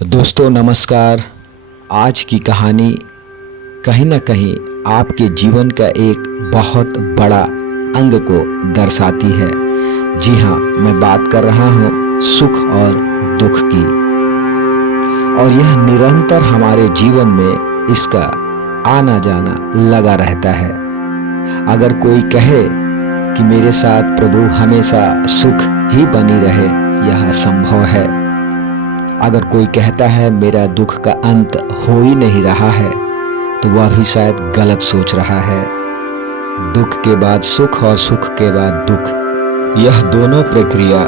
दोस्तों नमस्कार। आज की कहानी कहीं ना कहीं आपके जीवन का एक बहुत बड़ा अंग को दर्शाती है। जी हाँ, मैं बात कर रहा हूँ सुख और दुख की। और यह निरंतर हमारे जीवन में इसका आना जाना लगा रहता है। अगर कोई कहे कि मेरे साथ प्रभु हमेशा सुख ही बनी रहे, यह असंभव है। अगर कोई कहता है मेरा दुख का अंत हो ही नहीं रहा है, तो वह भी शायद गलत सोच रहा है। दुख के बाद सुख और सुख के बाद दुख, यह दोनों प्रक्रिया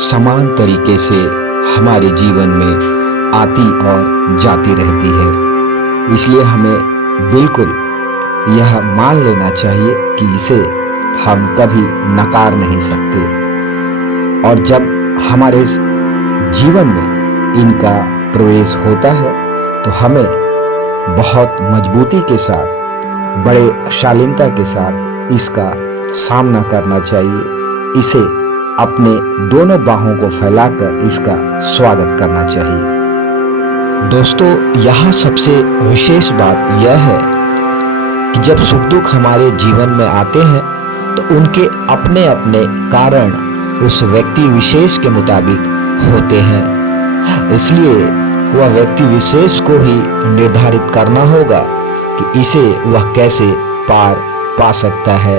समान तरीके से हमारे जीवन में आती और जाती रहती है। इसलिए हमें बिल्कुल यह मान लेना चाहिए कि इसे हम कभी नकार नहीं सकते। और जब हमारे जीवन में इनका प्रवेश होता है तो हमें बहुत मजबूती के साथ, बड़े शालीनता के साथ इसका सामना करना चाहिए। इसे अपने दोनों बाहों को फैलाकर इसका स्वागत करना चाहिए। दोस्तों, यहाँ सबसे विशेष बात यह है कि जब सुख दुख हमारे जीवन में आते हैं तो उनके अपने अपने कारण उस व्यक्ति विशेष के मुताबिक होते हैं। इसलिए वह व्यक्ति विशेष को ही निर्धारित करना होगा कि इसे वह कैसे पार पा सकता है।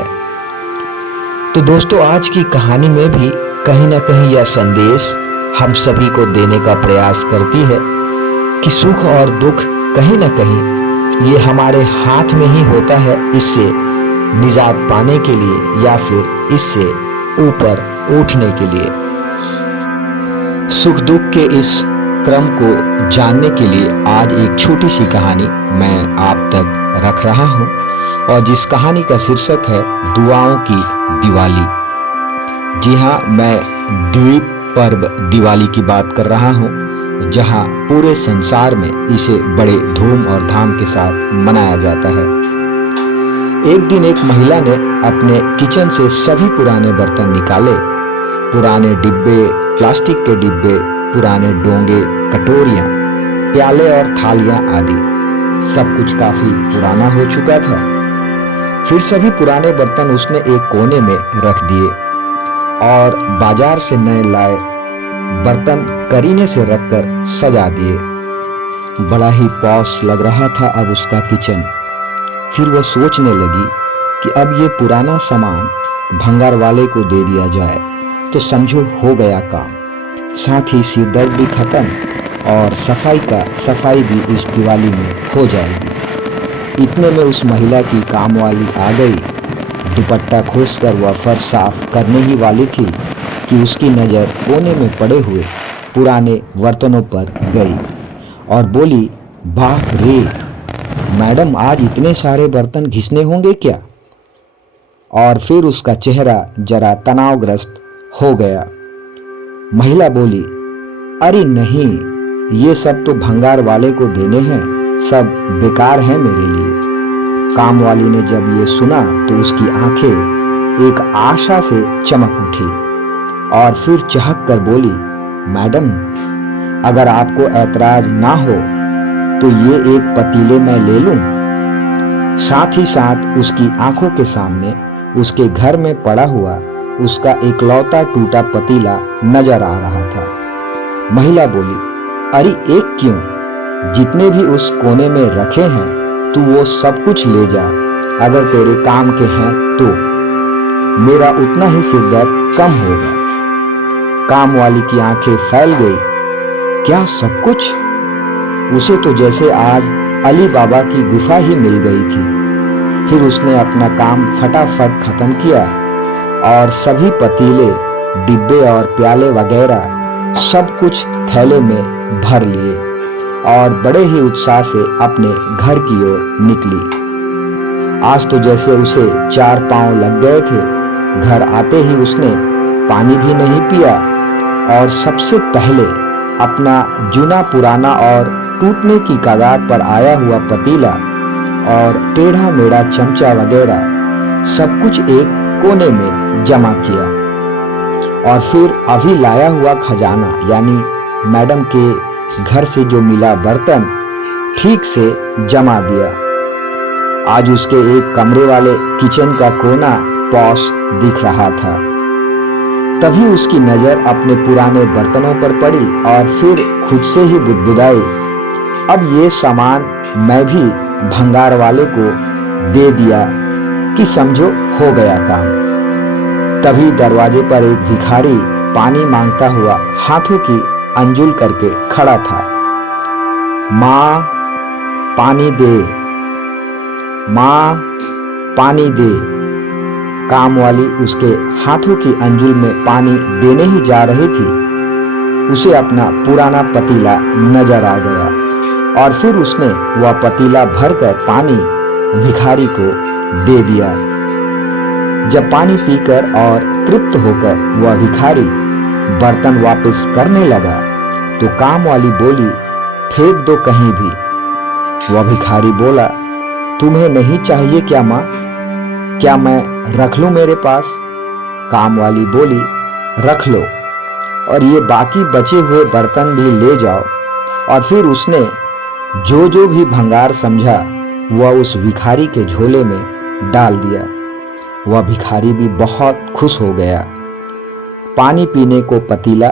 तो दोस्तों, आज की कहानी में भी कहीं ना कहीं यह संदेश हम सभी को देने का प्रयास करती है कि सुख और दुख कहीं ना कहीं ये हमारे हाथ में ही होता है, इससे निजात पाने के लिए या फिर इससे ऊपर उठने के लिए। सुख दुख के इस क्रम को जानने के लिए आज एक छोटी सी कहानी मैं आप तक रख रहा हूं, और जिस कहानी का शीर्षक है दुआओं की दिवाली। जी हाँ, मैं द्वीप पर्व दिवाली की बात कर रहा हूं, जहां पूरे संसार में इसे बड़े धूम और धाम के साथ मनाया जाता है। एक दिन एक महिला ने अपने किचन से सभी पुराने बर्तन निकाले। पुराने डिब्बे, प्लास्टिक के डिब्बे, पुराने डोंगे, कटोरियां, प्याले और थालियां आदि सब कुछ काफी पुराना हो चुका था। फिर सभी पुराने बर्तन उसने एक कोने में रख दिए और बाजार से नए लाए बर्तन करीने से रखकर सजा दिए। बड़ा ही पॉश लग रहा था अब उसका किचन। फिर वह सोचने लगी कि अब ये पुराना सामान भंगार वाले को दे दिया जाए तो समझो हो गया काम। साथ ही सिरदर्द भी खत्म और सफाई भी इस दिवाली में हो जाएगी। इतने में उस महिला की कामवाली आ गई। दुपट्टा खोसकर वह फर्श साफ करने ही वाली थी कि उसकी नज़र कोने में पड़े हुए पुराने बर्तनों पर गई और बोली, बाप रे मैडम, आज इतने सारे बर्तन घिसने होंगे क्या? और फिर उसका चेहरा जरा तनावग्रस्त हो गया। महिला बोली, अरे नहीं, ये सब तो भंगार वाले को देने हैं, सब बेकार है मेरे लिए। काम वाली ने जब ये सुना तो उसकी आंखें एक आशा से चमक उठी और फिर चहक कर बोली, मैडम अगर आपको ऐतराज ना हो तो ये एक पतीले मैं ले लूं? साथ ही साथ उसकी आंखों के सामने उसके घर में पड़ा हुआ उसका इकलौता टूटा पतीला नजर आ रहा था। महिला बोली, अरे एक क्यों, जितने भी उस कोने में रखे हैं तू वो सब कुछ ले जा, अगर तेरे काम के हैं तो। मेरा उतना ही सिरदर्द कम होगा। काम वाली की आंखें फैल गई। क्या सब कुछ? उसे तो जैसे आज अली बाबा की गुफा ही मिल गई थी। फिर उसने अपना काम फटाफट खत्म किया और सभी पतीले, डिब्बे और प्याले वगैरह सब कुछ थैले में भर लिए और बड़े ही उत्साह से अपने घर की ओर निकली। आज तो जैसे उसे 4 पांव लग गए थे। घर आते ही उसने पानी भी नहीं पिया और सबसे पहले अपना जूना पुराना और टूटने की कगार पर आया हुआ पतीला और टेढ़ा मेढ़ा चमचा वगैरह सब कुछ एक कोने में जमा किया। और फिर अभी लाया हुआ खजाना यानी मैडम के घर से जो मिला बर्तन ठीक से जमा दिया। आज उसके एक कमरे वाले किचन का कोना पॉश दिख रहा था। तभी उसकी नजर अपने पुराने बर्तनों पर पड़ी और फिर खुद से ही बुदबुदाई, अब ये सामान मैं भी भंगार वाले को दे दिया कि समझो हो गया काम। तभी दरवाजे पर एक भिखारी पानी मांगता हुआ हाथों की अंजुल करके खड़ा था। माँ पानी दे, माँ पानी दे। काम वाली उसके हाथों की अंजुल में पानी देने ही जा रही थी, उसे अपना पुराना पतीला नजर आ गया और फिर उसने वह पतीला भरकर पानी भिखारी को दे दिया। जब पानी पीकर और तृप्त होकर वह भिखारी बर्तन वापस करने लगा तो काम वाली बोली, फेंक दो कहीं भी। वह भिखारी बोला, तुम्हें नहीं चाहिए क्या माँ? क्या मैं रख लूं मेरे पास? काम वाली बोली, रख लो और ये बाकी बचे हुए बर्तन भी ले जाओ। और फिर उसने जो जो भी भंगार समझा वह उस भिखारी के झोले में डाल दिया। वह भिखारी भी बहुत खुश हो गया। पानी पीने को पतीला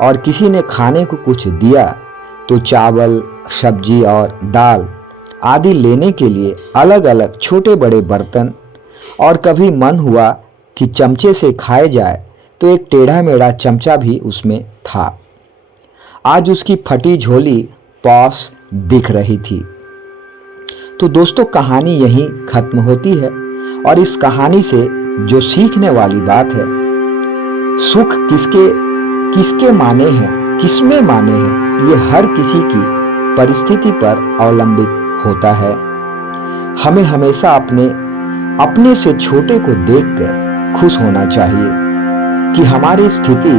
और किसी ने खाने को कुछ दिया तो चावल, सब्जी और दाल आदि लेने के लिए अलग अलग छोटे बड़े बर्तन, और कभी मन हुआ कि चमचे से खाए जाए तो एक टेढ़ा मेढ़ा चमचा भी उसमें था। आज उसकी फटी झोली पॉश दिख रही थी। तो दोस्तों, कहानी यहीं खत्म होती है और इस कहानी से जो सीखने वाली बात है, सुख किसके किसके माने हैं, किसमें माने हैं, ये हर किसी की परिस्थिति पर अवलंबित होता है। हमें हमेशा अपने से छोटे को देखकर खुश होना चाहिए कि हमारी स्थिति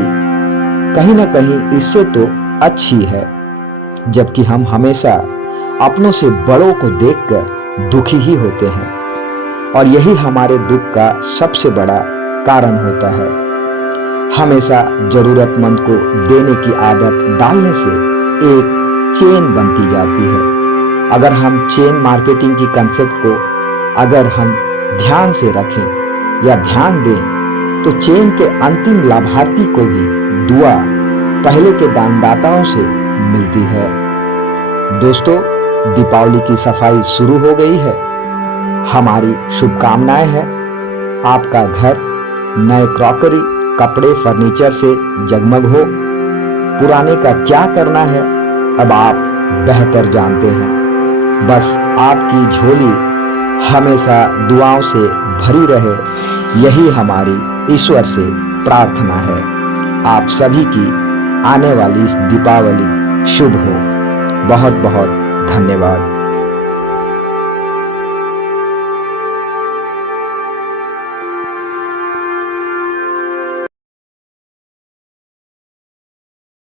कहीं ना कहीं इससे तो अच्छी है, जबकि हम हमेशा अपनों से बड़ों को देखकर दुखी ही होते हैं और यही हमारे दुख का सबसे बड़ा कारण होता है। हमेशा जरूरतमंद को देने की आदत डालने से एक चेन बनती जाती है। अगर हम चेन मार्केटिंग की कंसेप्ट को अगर हम ध्यान से रखें या ध्यान दें तो चेन के अंतिम लाभार्थी को भी दुआ पहले के दानदाताओं से मिलती है। दोस्तों, दीपावली की सफाई शुरू हो गई है। हमारी शुभकामनाएं हैं आपका घर नए क्रॉकरी, कपड़े, फर्नीचर से जगमग हो। पुराने का क्या करना है अब आप बेहतर जानते हैं। बस आपकी झोली हमेशा दुआओं से भरी रहे, यही हमारी ईश्वर से प्रार्थना है। आप सभी की आने वाली इस दीपावली शुभ हो। बहुत बहुत धन्यवाद।